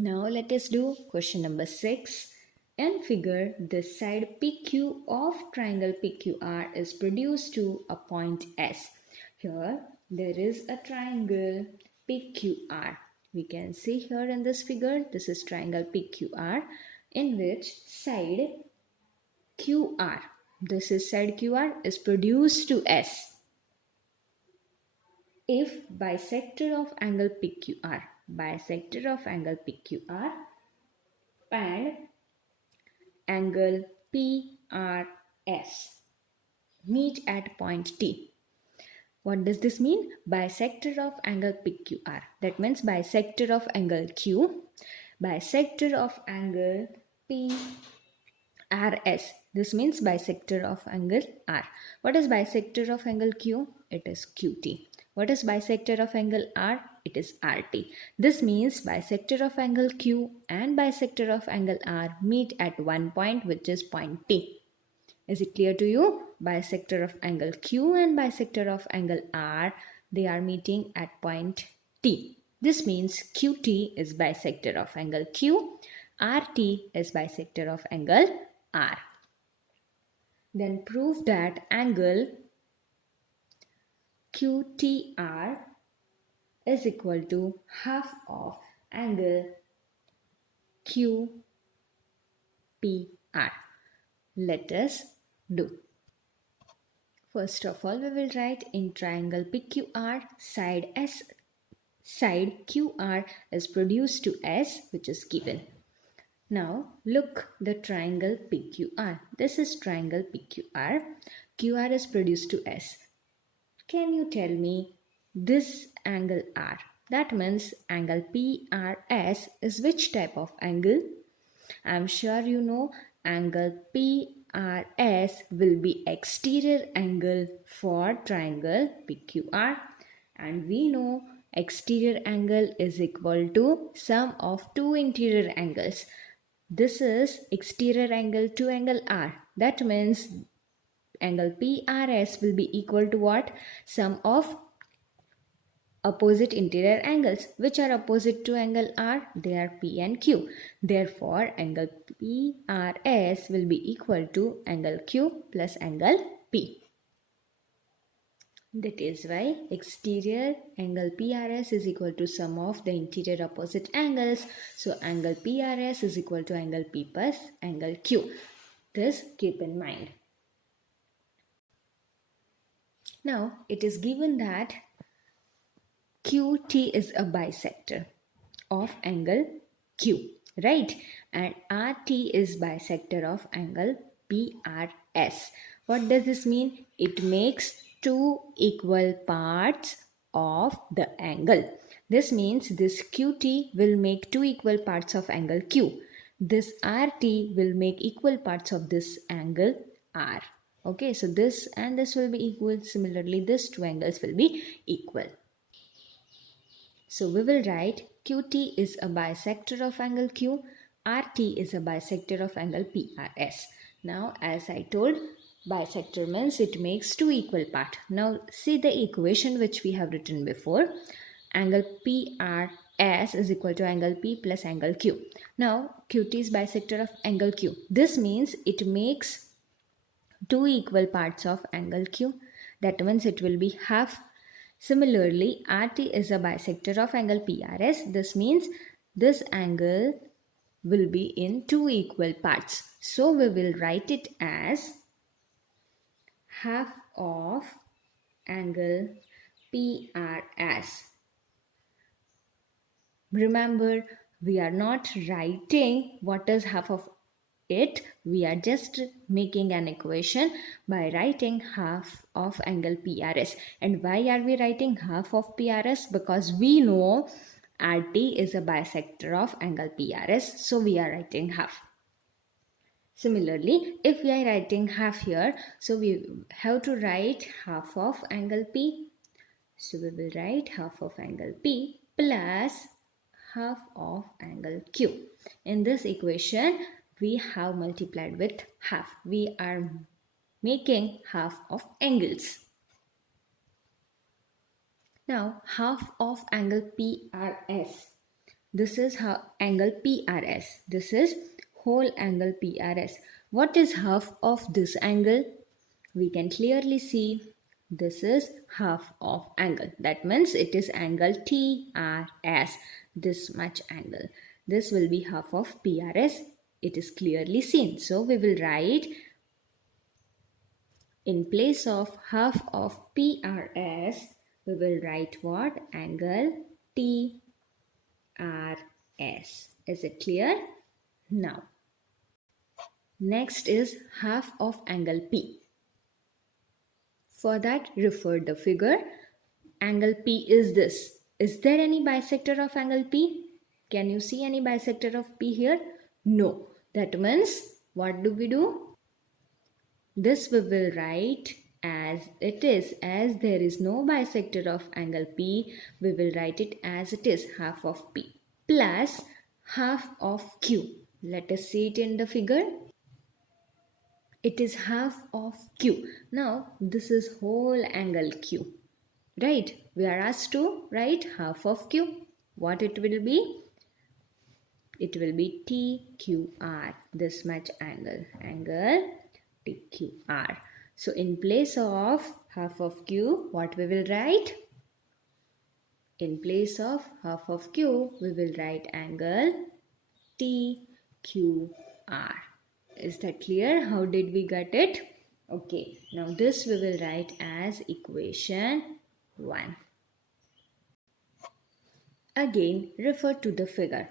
Now let us do question number 6. In figure, the side PQ of triangle PQR is produced to a point S. Here there is a triangle PQR. We can see here in this figure, this is triangle PQR in which side QR, this is side QR, is produced to S. If bisector of angle PQR and angle PRS meet at point T. What does this mean? Bisector of angle PQR. That means bisector of angle Q, bisector of angle PRS. This means bisector of angle R. What is bisector of angle Q? It is QT. What is bisector of angle R? It is RT. This means bisector of angle Q and bisector of angle R meet at one point, which is point T. Is it clear to you? Bisector of angle Q and bisector of angle R, they are meeting at point T. This means QT is bisector of angle Q, RT is bisector of angle R. Then prove that angle QTR is equal to half of angle QPR. Let us do. First of all, we will write in triangle PQR, side QR is produced to S, which is given. Now look the triangle PQR. This is triangle PQR. QR is produced to S. Can you tell me this angle R? That means angle PRS is which type of angle? I am sure you know angle PRS will be exterior angle for triangle PQR, and we know exterior angle is equal to sum of two interior angles. This is exterior angle to angle R. That means angle PRS will be equal to what? Sum of opposite interior angles. Which are opposite to angle R? They are P and Q. Therefore, angle PRS will be equal to angle Q plus angle P. That is why exterior angle PRS is equal to sum of the interior opposite angles. So, angle PRS is equal to angle P plus angle Q. This keep in mind. Now, it is given that QT is a bisector of angle Q, right? And RT is bisector of angle PRS. What does this mean? It makes two equal parts of the angle. This means this QT will make two equal parts of angle Q. This RT will make equal parts of this angle R. Okay, so this and this will be equal. Similarly, these two angles will be equal. So we will write QT is a bisector of angle Q, RT is a bisector of angle PRS. Now, as I told, bisector means it makes two equal parts. Now, see the equation which we have written before. Angle PRS is equal to angle P plus angle Q. Now, QT is bisector of angle Q. This means it makes two equal parts of angle Q. That means it will be half. Similarly, RT is a bisector of angle PRS. This means this angle will be in two equal parts. So we will write it as half of angle PRS. Remember, we are not writing what is half of it. We are just making an equation by writing half of angle PRS. And why are we writing half of PRS? Because we know RT is a bisector of angle PRS. So we are writing half. Similarly, if we are writing half here, so we have to write half of angle P. So we will write half of angle P plus half of angle Q. In this equation, we have multiplied with half. We are making half of angles. Now, half of angle PRS. This is angle PRS. This is whole angle PRS. What is half of this angle? We can clearly see this is half of angle. That means it is angle TRS. This much angle. This will be half of PRS. It is clearly seen. So we will write in place of half of PRS, we will write what? Angle TRS. Is it clear? Now, next is half of angle P. For that, refer the figure. Angle P is this. Is there any bisector of angle P? Can you see any bisector of P here? No. That means, what do we do? This we will write as it is. As there is no bisector of angle P, we will write it as it is, half of P plus half of Q. Let us see it in the figure. It is half of Q. Now, this is whole angle Q. Right? We are asked to write half of Q. What it will be? It will be TQR. This much angle. Angle TQR. So in place of half of Q, what we will write? In place of half of Q, we will write angle TQR. Is that clear? How did we get it? Okay, now this we will write as equation 1. Again, refer to the figure.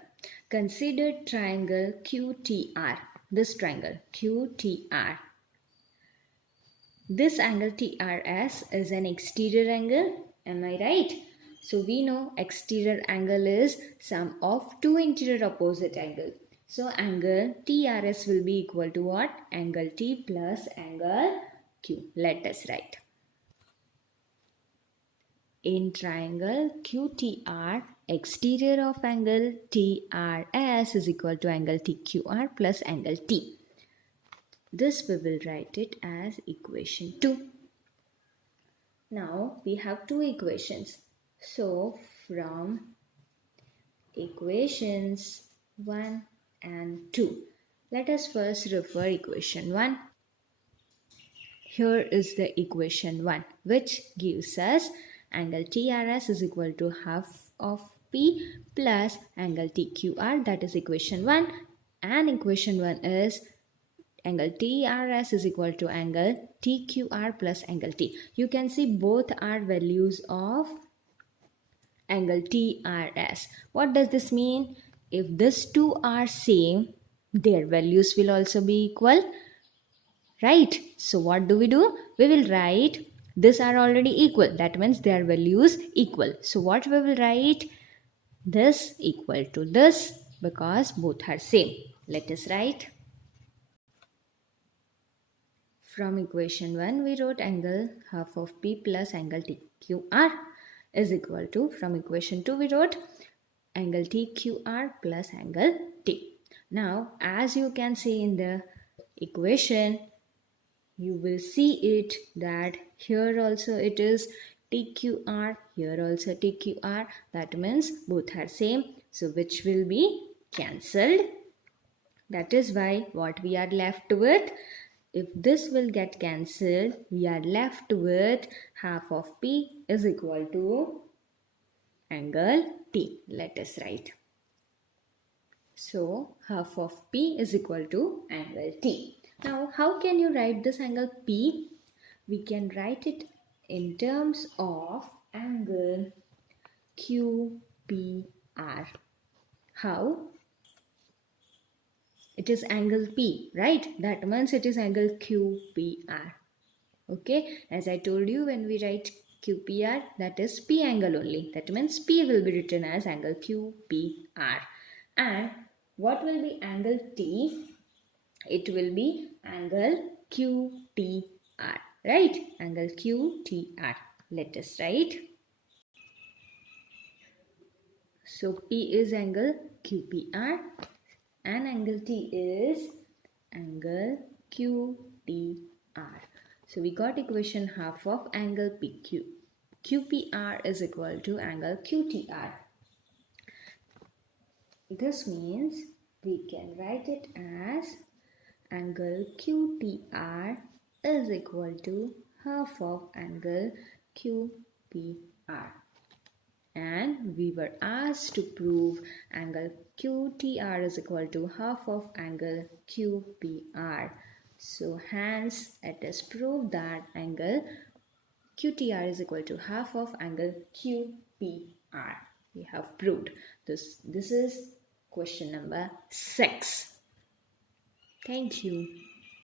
Consider triangle QTR. This triangle QTR. This angle TRS is an exterior angle. Am I right? So we know exterior angle is sum of two interior opposite angles. So angle TRS will be equal to what? Angle T plus angle Q. Let us write. In triangle QTR, exterior of angle TRS is equal to angle TQR plus angle T. This we will write it as equation 2. Now we have two equations. So from equations 1 and 2, let us first refer equation 1. Here is the equation 1, which gives us angle TRS is equal to half of P plus angle TQR, that is equation 1, and equation 1 is angle TRS is equal to angle TQR plus angle T. You can see both are values of angle TRS. What does this mean? If these two are same, their values will also be equal. Right? So what do? We will write these are already equal. That means their values equal. So what we will write? This equal to this because both are same. Let us write. From equation 1, we wrote angle half of P plus angle TQR is equal to, from equation 2, we wrote angle TQR plus angle T. Now, as you can see in the equation, you will see it that here also it is TQR, here also TQR. That means both are same. So, which will be cancelled. That is why what we are left with, if this will get cancelled, we are left with half of P is equal to angle T. Let us write. So, half of P is equal to angle T. Now, how can you write this angle P? We can write it in terms of angle QPR. How? It is angle P, right? That means it is angle QPR. Okay, as I told you, when we write QPR, that is P angle only. That means P will be written as angle QPR. And what will be angle T? It will be angle QTR, right? Angle QTR. Let us write. So P is angle QPR and angle T is angle QTR. So we got equation half of angle PQ. QPR is equal to angle QTR. This means we can write it as angle QTR is equal to half of angle QPR. And we were asked to prove angle QTR is equal to half of angle QPR. So hence it is proved that angle QTR is equal to half of angle QPR. We have proved this. This is question number 6. Thank you.